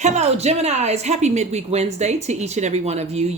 Hello, Geminis. Happy midweek Wednesday to each and every one of you,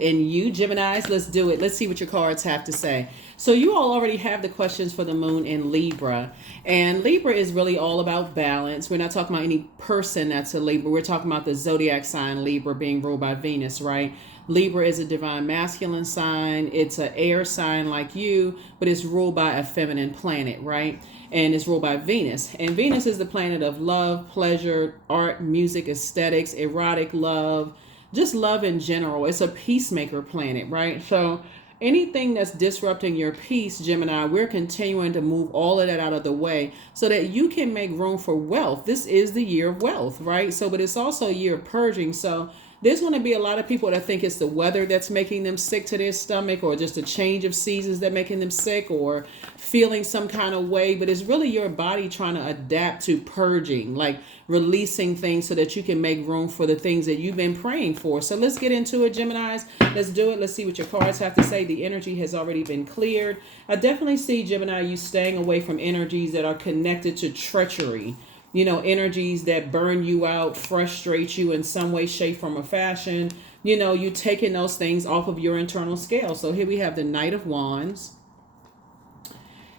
and you. Geminis, let's do it. Let's see what your cards have to say. So you all already have the questions for the moon in Libra. And Libra is really all about balance. We're not talking about any person that's a Libra. We're talking about the zodiac sign Libra being ruled by Venus, right? Libra is a divine masculine sign. It's an air sign like you, but it's ruled by a feminine planet, right? And it's ruled by Venus. And Venus is the planet of love, pleasure, art, music, aesthetics, erotic love, just love in general. It's a peacemaker planet, right? So anything that's disrupting your peace, Gemini, we're continuing to move all of that out of the way so that you can make room for wealth. This is the year of wealth, right? So, but it's also a year of purging. So there's going to be a lot of people that think it's the weather that's making them sick to their stomach, or just a change of seasons that making them sick, or feeling some kind of way. But it's really your body trying to adapt to purging, like releasing things so that you can make room for the things that you've been praying for. So let's get into it, Geminis. Let's do it. Let's see what your cards have to say. The energy has already been cleared. I definitely see, Gemini, you staying away from energies that are connected to treachery. You know, energies that burn you out, frustrate you in some way, shape, form, or fashion. You know, you taking those things off of your internal scale. So here we have the Knight of Wands.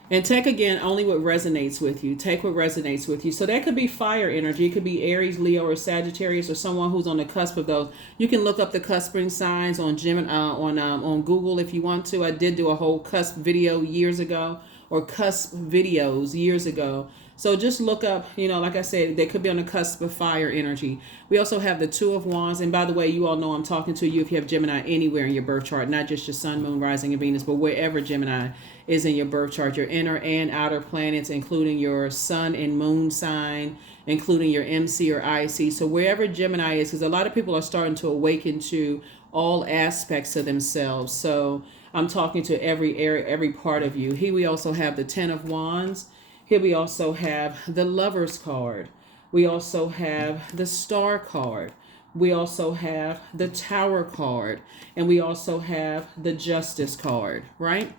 And take again only what resonates with you. Take what resonates with you. So that could be fire energy. It could be Aries, Leo, or Sagittarius, or someone who's on the cusp of those. You can look up the cusping signs on on Google if you want to. I did do a whole cusp video years ago, or cusp videos years ago. So just look up, you know, like I said, they could be on the cusp of fire energy. We also have the Two of Wands. And by the way, you all know I'm talking to you if you have Gemini anywhere in your birth chart, not just your sun, moon, rising, and Venus, but wherever Gemini is in your birth chart, your inner and outer planets, including your sun and moon sign, including your MC or IC. So wherever Gemini is, because a lot of people are starting to awaken to all aspects of themselves. So I'm talking to every area, every part of you. Here we also have the Ten of Wands. Here we also have the Lover's card. We also have the Star card. We also have the Tower card. And we also have the Justice card, right?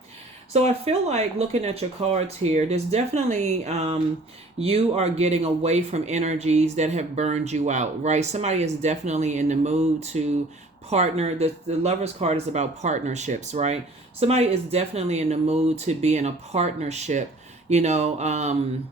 So I feel like looking at your cards here, there's definitely, you are getting away from energies that have burned you out, right? Somebody is definitely in the mood to partner. The Lover's card is about partnerships, right? Somebody is definitely in the mood to be in a partnership, you know,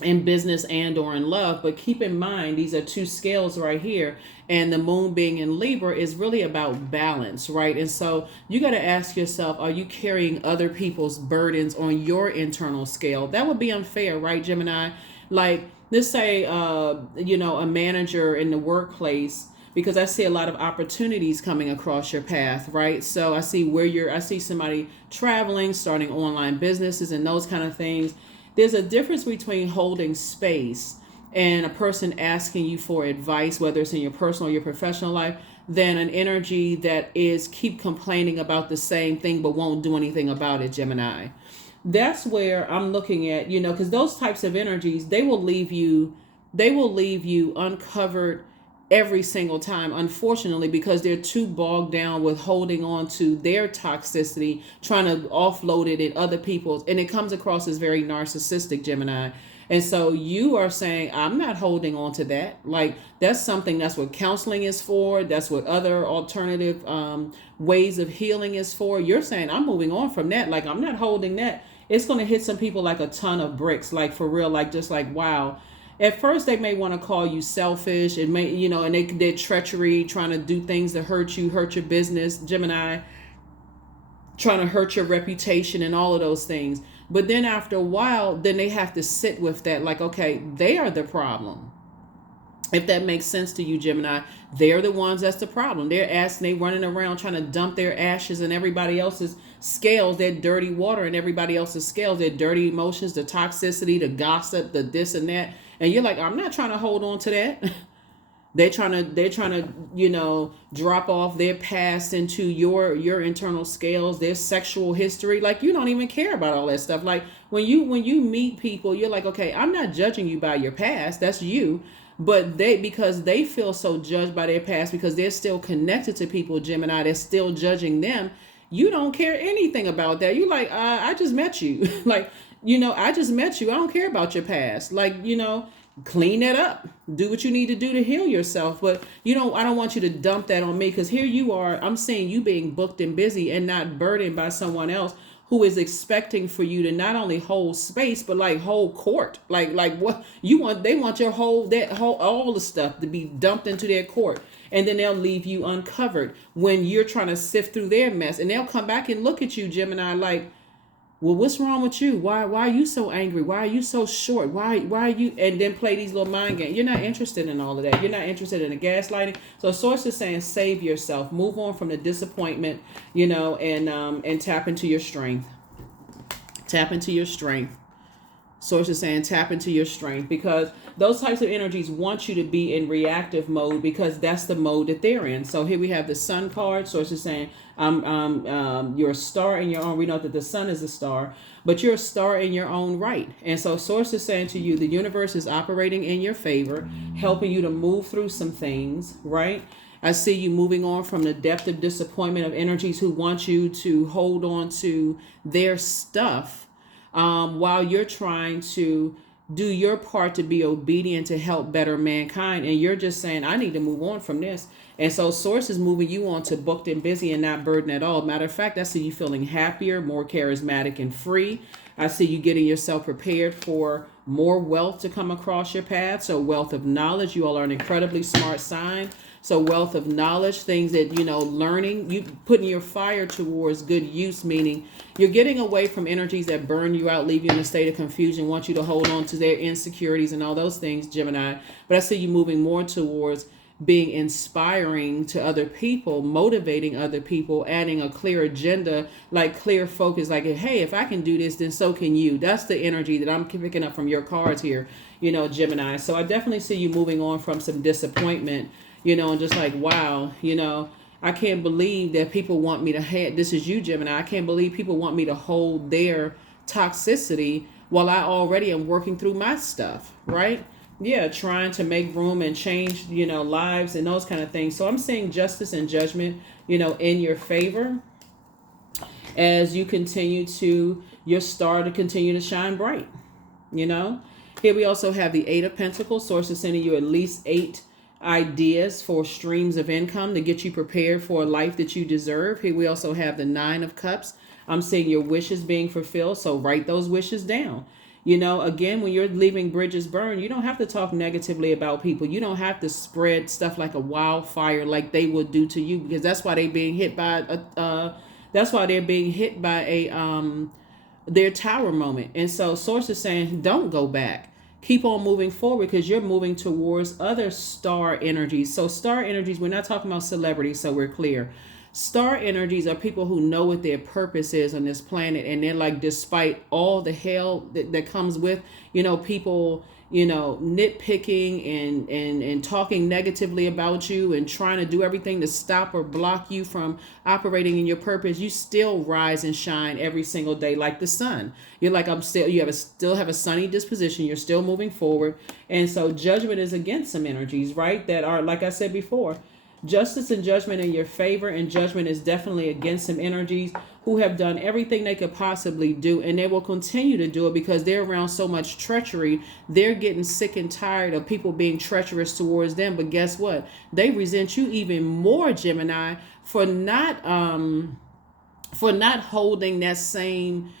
in business and or in love. But keep in mind, these are two scales right here, and the moon being in Libra is really about balance, right? And so you got to ask yourself, are you carrying other people's burdens on your internal scale? That would be unfair, right, Gemini? Like, let's say you know, a manager in the workplace, because I see a lot of opportunities coming across your path, right? So I see somebody traveling, starting online businesses and those kind of things. There's a difference between holding space and a person asking you for advice, whether it's in your personal or your professional life, than an energy that is keep complaining about the same thing but won't do anything about it, Gemini. That's where I'm looking at, you know, because those types of energies, they will leave you uncovered every single time, unfortunately, because they're too bogged down with holding on to their toxicity, trying to offload it in other people's, and it comes across as very narcissistic, Gemini. And so you are saying, I'm not holding on to that. Like, that's what counseling is for. That's what other alternative ways of healing is for. You're saying, I'm moving on from that. Like, I'm not holding that. It's going to hit some people like a ton of bricks, like for real, like just like, wow. At first, they may want to call you selfish. It may, you know, and they're treachery, trying to do things to hurt you, hurt your business, Gemini, trying to hurt your reputation and all of those things. But then after a while, then they have to sit with that. Like, okay, they are the problem. If that makes sense to you, Gemini, they're the ones that's the problem. They running around trying to dump their ashes in everybody else's scales, their dirty water in everybody else's scales, their dirty emotions, the toxicity, the gossip, the this and that. And you're like, I'm not trying to hold on to that. They're trying to, you know, drop off their past into your internal scales, their sexual history. Like, you don't even care about all that stuff. Like, when you meet people, you're like, okay, I'm not judging you by your past. That's you. But because they feel so judged by their past, because they're still connected to people, Gemini, they're still judging them. You don't care anything about that. You're like, I just met you. Like, you know, I just met you. I don't care about your past. Like, you know, clean that up, do what you need to do to heal yourself. But I don't want you to dump that on me, because here you are, I'm seeing you being booked and busy and not burdened by someone else who is expecting for you to not only hold space but like hold court, like what you want. They want your whole all the stuff to be dumped into their court, and then they'll leave you uncovered when you're trying to sift through their mess, and they'll come back and look at you, Gemini, like, well, what's wrong with you? Why are you so angry? Why are you so short? Why are you? And then play these little mind games. You're not interested in all of that. You're not interested in the gaslighting. So source is saying, save yourself, move on from the disappointment, and tap into your strength. Tap into your strength. Source is saying, tap into your strength, because those types of energies want you to be in reactive mode, because that's the mode that they're in. So here we have the sun card. Source is saying, you're a star in your own. We know that the sun is a star, but you're a star in your own right. And so source is saying to you, the universe is operating in your favor, helping you to move through some things, right? I see you moving on from the depth of disappointment of energies who want you to hold on to their stuff, while you're trying to do your part to be obedient to help better mankind. And you're just saying, I need to move on from this. And so source is moving you on to booked and busy and not burdened at all. Matter of fact, I see you feeling happier, more charismatic and free. I see you getting yourself prepared for more wealth to come across your path. So wealth of knowledge. You all are an incredibly smart sign. So wealth of knowledge, things that, learning, you putting your fire towards good use, meaning you're getting away from energies that burn you out, leave you in a state of confusion, want you to hold on to their insecurities and all those things, Gemini. But I see you moving more towards being inspiring to other people, motivating other people, adding a clear agenda, like clear focus, like, hey, if I can do this, then so can you. That's the energy that I'm picking up from your cards here, Gemini. So I definitely see you moving on from some disappointment, and just like, wow, I can't believe that people want me to have, this is you, Gemini. I can't believe people want me to hold their toxicity while I already am working through my stuff, right? Yeah, trying to make room and change, lives and those kind of things. So I'm seeing justice and judgment, in your favor as you continue your star to continue to shine bright, Here we also have the 8 of Pentacles. Source is sending you at least 8 ideas for streams of income to get you prepared for a life that you deserve. Here we also have the 9 of Cups. I'm seeing your wishes being fulfilled. So write those wishes down. Again, when you're leaving bridges burned, you don't have to talk negatively about people. You don't have to spread stuff like a wildfire like they would do to you, because that's why they're being hit by their tower moment. And so source is saying, don't go back. Keep on moving forward, because you're moving towards other star energies. So star energies, we're not talking about celebrities, so we're clear. Star energies are people who know what their purpose is on this planet, and they're like, despite all the hell that comes with, people, nitpicking and talking negatively about you and trying to do everything to stop or block you from operating in your purpose, you still rise and shine every single day like the sun. You're like, still have a sunny disposition. You're still moving forward. And so judgment is against some energies, right? That are, like I said before, justice and judgment in your favor, and judgment is definitely against some energies who have done everything they could possibly do, and they will continue to do it because they're around so much treachery. They're getting sick and tired of people being treacherous towards them. But guess what? They resent you even more, Gemini, for not holding that same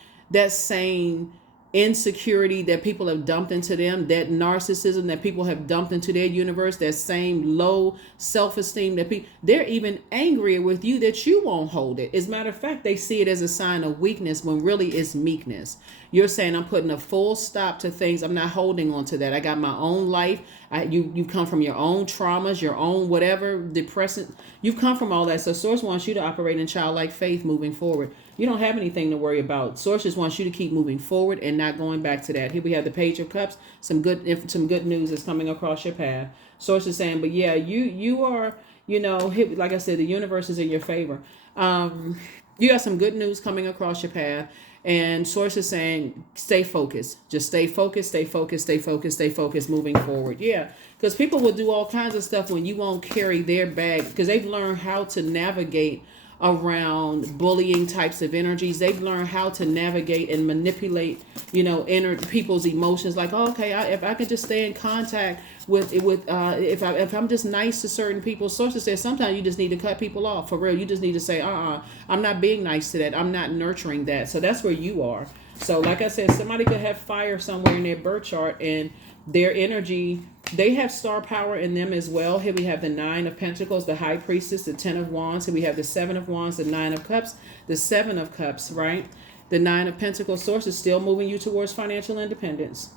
insecurity that people have dumped into them, that narcissism that people have dumped into their universe, that same low self-esteem that they're even angrier with you that you won't hold it. As a matter of fact, they see it as a sign of weakness when really it's meekness. You're saying, I'm putting a full stop to things. I'm not holding on to that. I got my own life. You come from your own traumas, your own whatever, depressant. You've come from all that. So Source wants you to operate in childlike faith moving forward. You don't have anything to worry about. Source just wants you to keep moving forward and not going back to that. Here we have the Page of Cups. Some good news is coming across your path. Source is saying, but yeah, you are, like I said, the universe is in your favor. You got some good news coming across your path. And Source is saying, stay focused. Just stay focused, stay focused, stay focused, stay focused moving forward. Yeah, because people will do all kinds of stuff when you won't carry their bag, because they've learned how to navigate around bullying types of energies. They've learned how to navigate and manipulate, people's emotions. Like, oh, okay, if I could just stay in contact if I'm just nice to certain people. Sources say sometimes you just need to cut people off for real. You just need to say, I'm not being nice to that. I'm not nurturing that. So that's where you are. So like I said, somebody could have fire somewhere in their birth chart, and their energy, they have star power in them as well. Here we have the 9 of Pentacles, the High Priestess, the 10 of Wands. Here we have the 7 of Wands, the 9 of Cups, the 7 of Cups, right? The 9 of Pentacles source is still moving you towards financial independence.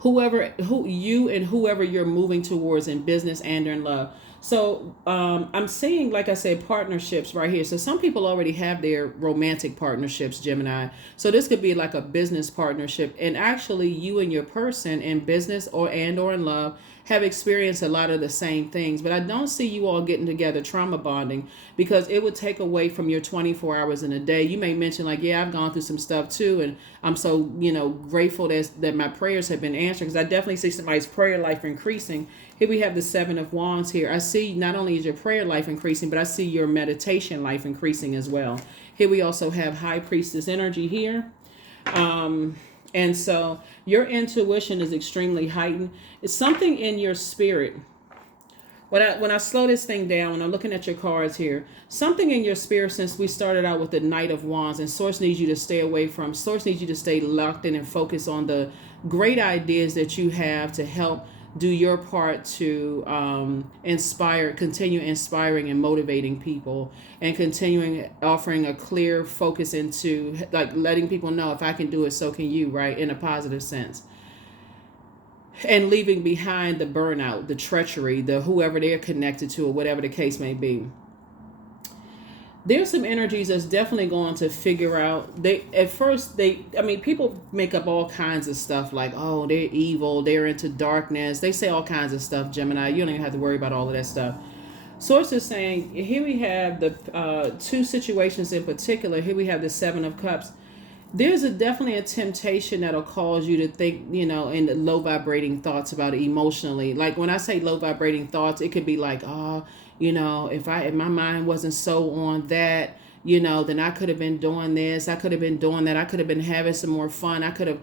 Whoever you're moving towards in business and in love. So I'm seeing, like I said, partnerships right here. So some people already have their romantic partnerships, Gemini. So this could be like a business partnership. And actually you and your person in business or in love have experienced a lot of the same things. But I don't see you all getting together trauma bonding, because it would take away from your 24 hours in a day. You may mention like, yeah, I've gone through some stuff too, and I'm so, grateful that my prayers have been answered, because I definitely see somebody's prayer life increasing. Here we have the 7 of Wands here. I see not only is your prayer life increasing, but I see your meditation life increasing as well. Here we also have High Priestess energy here. And so your intuition is extremely heightened. It's something in your spirit. When I slow this thing down, when I'm looking at your cards here, something in your spirit, since we started out with the Knight of Wands, and Source needs you to stay away from, Source needs you to stay locked in and focus on the great ideas that you have to help do your part to continue inspiring and motivating people, and continuing offering a clear focus into like letting people know, if I can do it, so can you, right? In a positive sense. And leaving behind the burnout, the treachery, the whoever they're connected to, or whatever the case may be. There's some energies that's definitely going to figure out. People make up all kinds of stuff like, oh, they're evil, they're into darkness. They say all kinds of stuff, Gemini. You don't even have to worry about all of that stuff. Source is saying, here we have the 2 situations in particular. Here we have the 7 of Cups. There's definitely a temptation that'll cause you to think, in low vibrating thoughts about it emotionally. Like when I say low vibrating thoughts, it could be like, if my mind wasn't so on that, then I could have been doing this. I could have been doing that. I could have been having some more fun. I could have,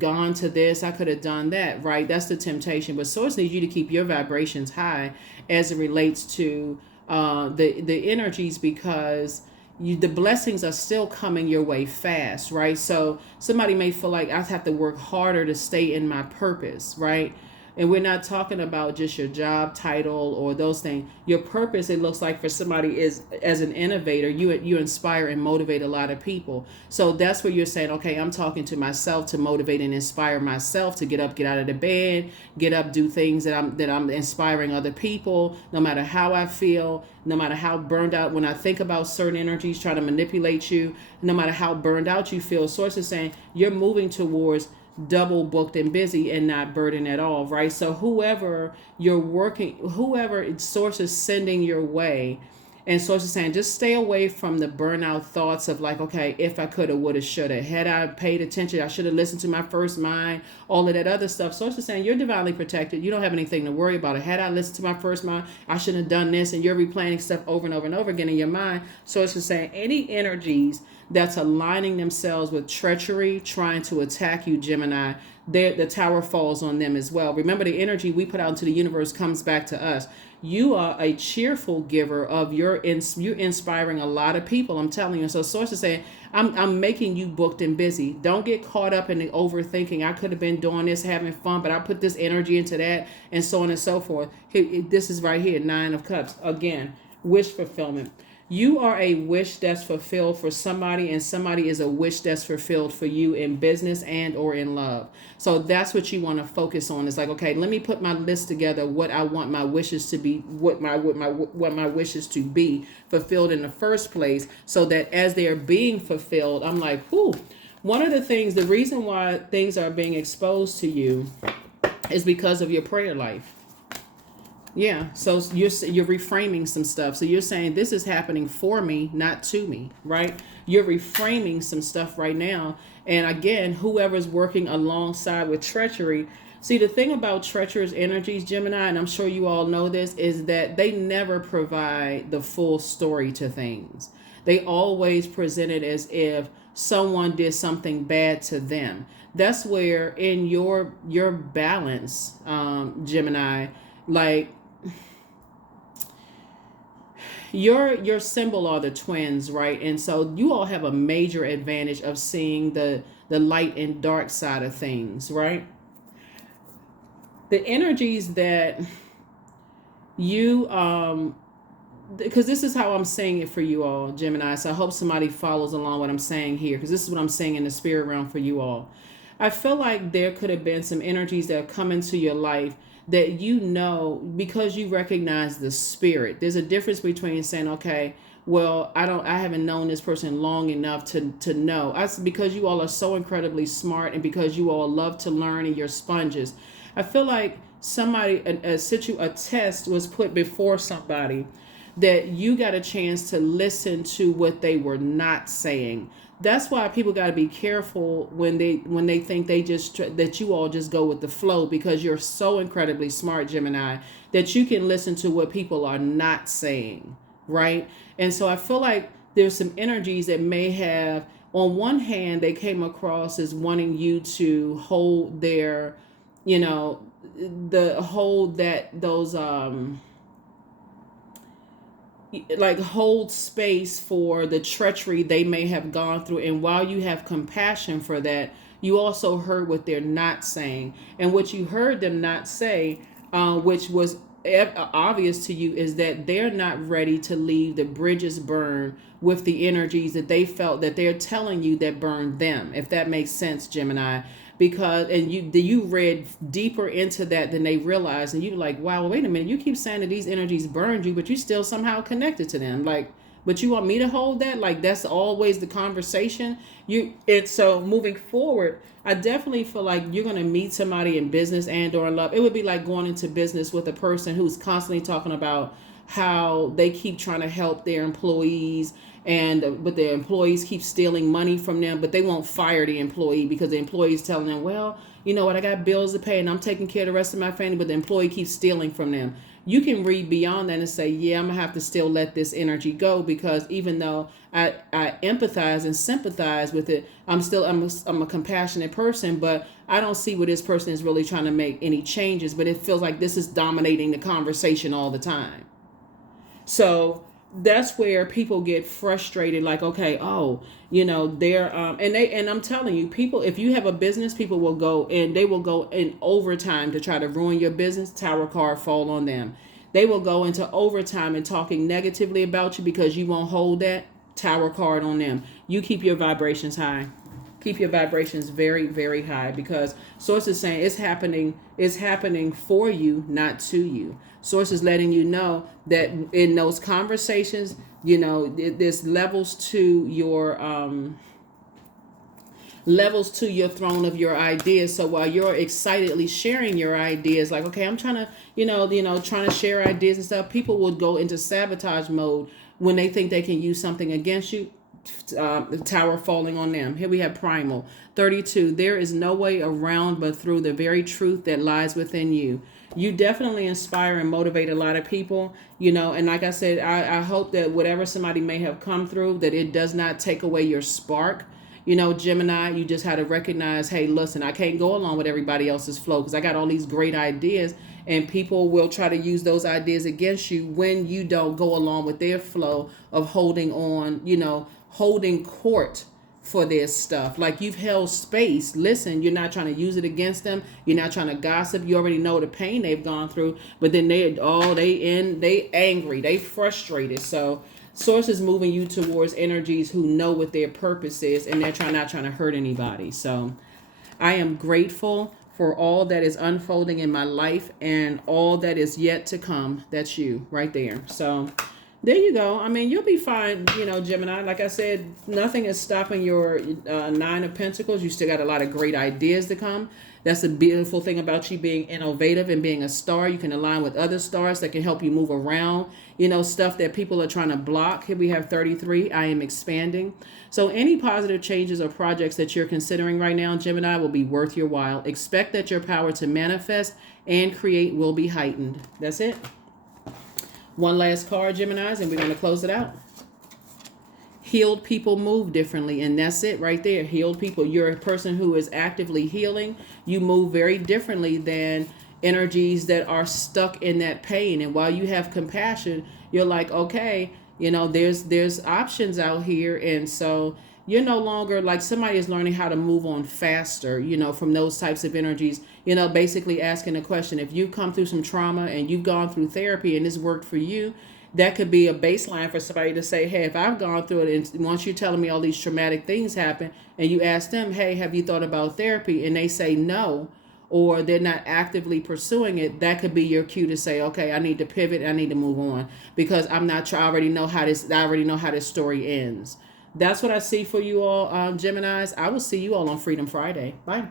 gone to this. I could have done that, right? That's the temptation. But Source needs you to keep your vibrations high as it relates to the energies, because the blessings are still coming your way fast, right? So somebody may feel like I have to work harder to stay in my purpose, right? And we're not talking about just your job title or those things. Your purpose, it looks like for somebody, is as an innovator, you inspire and motivate a lot of people. So that's where you're saying, okay, I'm talking to myself to motivate and inspire myself to get up, get out of the bed, get up, do things that I'm inspiring other people, no matter how I feel, no matter how burned out. When I think about certain energies trying to manipulate you, no matter how burned out you feel, Source is saying you're moving towards double booked and busy and not burdened at all, right? So whoever Source is sending your way, and Source is saying just stay away from the burnout thoughts of like, okay, if I coulda, woulda, shoulda, had I paid attention, I should have listened to my first mind, all of that other stuff. Source is saying you're divinely protected. You don't have anything to worry about. Had I listened to my first mind, I shouldn't have done this, and you're replaying stuff over and over and over again in your mind. Source is saying any energies that's aligning themselves with treachery, trying to attack you, Gemini, the tower falls on them as well. Remember, the energy we put out into the universe comes back to us. You are a cheerful giver of you're inspiring a lot of people, I'm telling you. So Source is saying, I'm making you booked and busy. Don't get caught up in the overthinking. I could have been doing this, having fun, but I put this energy into that, and so on and so forth. This is right here, 9 of Cups. Again, wish fulfillment. You are a wish that's fulfilled for somebody, and somebody is a wish that's fulfilled for you in business and or in love. So that's what you want to focus on. It's like, okay, let me put my list together, what I want my wishes to be, what my wishes to be fulfilled in the first place, so that as they are being fulfilled, I'm like, whew. One of the things, the reason why things are being exposed to you is because of your prayer life. Yeah, so you're reframing some stuff. So you're saying this is happening for me, not to me, right? You're reframing some stuff right now. And again, whoever's working alongside with treachery, See, the thing about treacherous energies, Gemini, and I'm sure you all know this, is that they never provide the full story to things. They always present it as if someone did something bad to them. That's where in your balance, Gemini, like your symbol are the twins, right? And so you all have a major advantage of seeing the light and dark side of things, right? The energies that you because this is how I'm saying it for you all, Gemini. So I hope somebody follows along what I'm saying here, because this is what I'm saying in the spirit realm for you all. I feel like there could have been some energies that come into your life that you know, because you recognize the spirit. There's a difference between saying, okay, well, I haven't known this person long enough to know. Because you all are so incredibly smart, and because you all love to learn and you're sponges. I feel like somebody, a test was put before somebody that you got a chance to listen to what they were not saying. That's why people got to be careful when they think that you all just go with the flow, because you're so incredibly smart, Gemini, that you can listen to what people are not saying, right? And so I feel like there's some energies that may have, on one hand, they came across as wanting you to hold their, hold that those like hold space for the treachery they may have gone through. And while you have compassion for that, you also heard what they're not saying. And what you heard them not say, which was obvious to you, is that they're not ready to leave the bridges burn with the energies that they felt that they're telling you that burned them, if that makes sense, Gemini. Because you read deeper into that than they realized, and you're like, wow, wait a minute, you keep saying that these energies burned you, but you still somehow connected to them. Like, but you want me to hold that? Like, that's always the conversation. So moving forward, I definitely feel like you're going to meet somebody in business and or in love. It would be like going into business with a person who's constantly talking about how they keep trying to help their employees, but the employees keep stealing money from them, but they won't fire the employee because the employee is telling them, well, you know what, I got bills to pay and I'm taking care of the rest of my family, but the employee keeps stealing from them. You can read beyond that and say, yeah, I'm gonna have to still let this energy go, because even though I empathize and sympathize with it, I'm a compassionate person, but I don't see where this person is really trying to make any changes, but it feels like this is dominating the conversation all the time. So that's where people get frustrated, like, okay, they're and I'm telling you, people, if you have a business, people will go in overtime to try to ruin your business. Tower card fall on them. They will go into overtime and talking negatively about you because you won't hold that. Tower card on them. You keep your vibrations high. Keep your vibrations very, very high, because Source is saying it's happening for you, not to you. Source is letting you know that in those conversations, there's levels to your throne of your ideas. So while you're excitedly sharing your ideas, like, okay, I'm trying to, trying to share ideas and stuff, people will go into sabotage mode when they think they can use something against you. The tower falling on them. Here we have Primal 32. There is no way around but through the very truth that lies within you. You definitely inspire and motivate a lot of people, and like I said, I hope that whatever somebody may have come through, that it does not take away your spark. Gemini, you just had to recognize, hey, listen, I can't go along with everybody else's flow because I got all these great ideas, and people will try to use those ideas against you when you don't go along with their flow of holding on, holding court for this stuff. Like, you've held space. Listen, you're not trying to use it against them. You're not trying to gossip. You already know the pain they've gone through, but then they angry, they frustrated. So Source is moving you towards energies who know what their purpose is, and they're not trying to hurt anybody. So I am grateful for all that is unfolding in my life and all that is yet to come. That's you right there. So There you go. I mean, you'll be fine, Gemini. Like I said, nothing is stopping your Nine of Pentacles. You still got a lot of great ideas to come. That's the beautiful thing about you being innovative and being a star. You can align with other stars that can help you move around, stuff that people are trying to block. Here we have 33. I am expanding. So any positive changes or projects that you're considering right now, Gemini, will be worth your while. Expect that your power to manifest and create will be heightened. That's it. One last card, Geminis, and we're going to close it out. Healed people move differently, and that's it right there. Healed people. You're a person who is actively healing. You move very differently than energies that are stuck in that pain. And while you have compassion, you're like, okay, there's options out here. And so you're no longer like somebody is learning how to move on faster, from those types of energies, basically asking a question. If you've come through some trauma and you've gone through therapy and it's worked for you, that could be a baseline for somebody to say, hey, if I've gone through it and once you're telling me all these traumatic things happen and you ask them, hey, have you thought about therapy? And they say no, or they're not actively pursuing it, that could be your cue to say, okay, I need to pivot. I need to move on because I already know how this story ends. That's what I see for you all, Geminis. I will see you all on Freedom Friday. Bye.